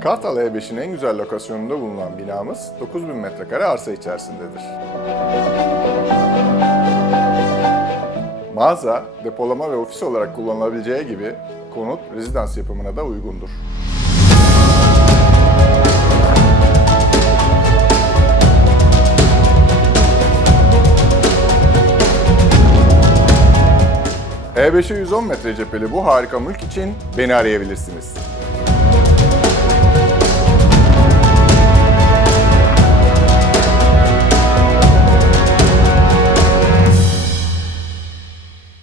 Kartal E5'in en güzel lokasyonunda bulunan binamız 9000 metrekare arsa içerisindedir. Mağaza, depolama ve ofis olarak kullanılabileceği gibi konut, rezidans yapımına da uygundur. E5'e 110 metre cepheli bu harika mülk için beni arayabilirsiniz.